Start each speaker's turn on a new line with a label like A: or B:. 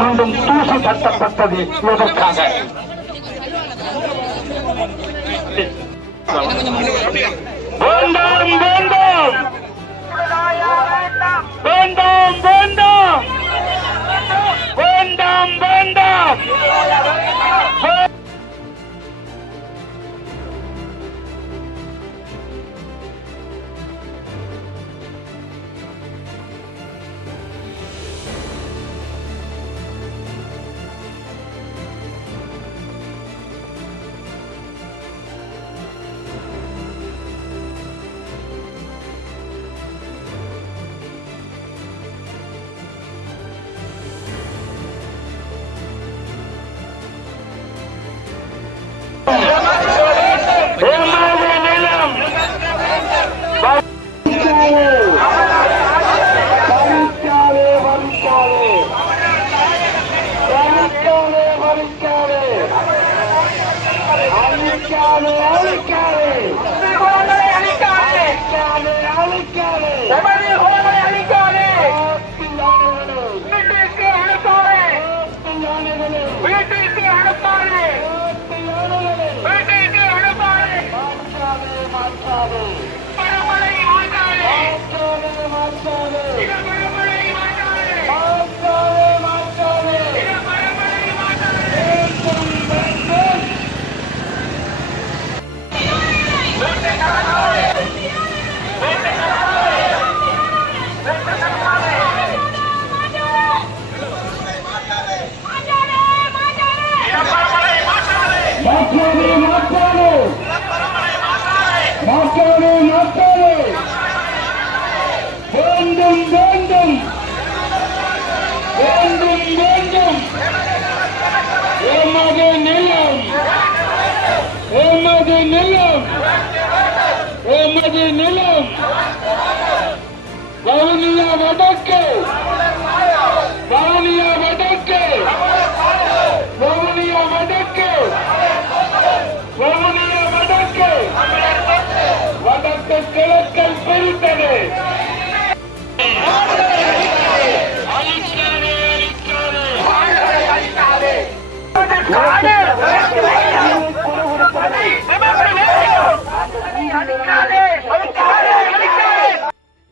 A: மீண்டும் தூசி தட்டப்பட்டது எதற்காக? வேண்டாம் வேண்டாம். பறிக்காதே அழிக்காதே அழிக்காதே.
B: அழிக்காதே அழிக்காதே.
A: மாற்றாதே மாற்றாதே வேண்டும் வேண்டும் வேண்டும் வேண்டும் எமது நிலம் எமது நிலம் எமது நிலம் வவுனியா வடக்கு
B: காடு